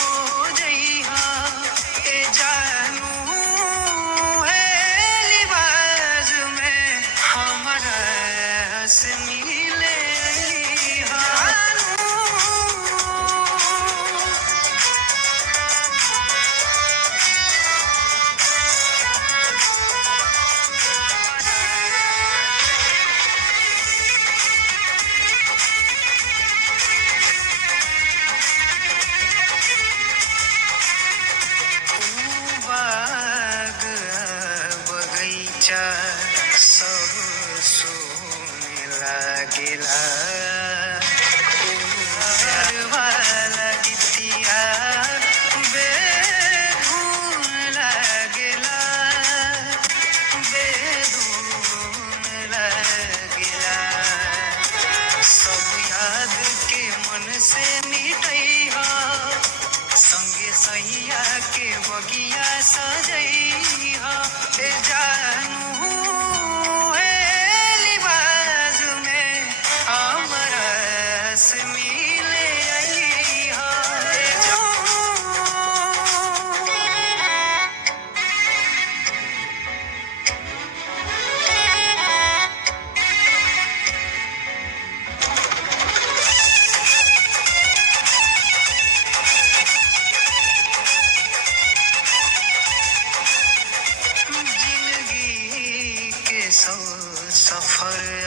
हो जइहा ए जानू है लिबाज में हमरा से मिले अइहा बाग बगैचा सब सोने लागेला प्यार वाला गीतिया बेधुन लागेला बेधुन लागेला सब याद के मन से मिटैहा संगे सैया के बगिया सजैहा ए जानू है लिबाज में हमरा से मिले अइहा ए जानू। जिंदगी के सफर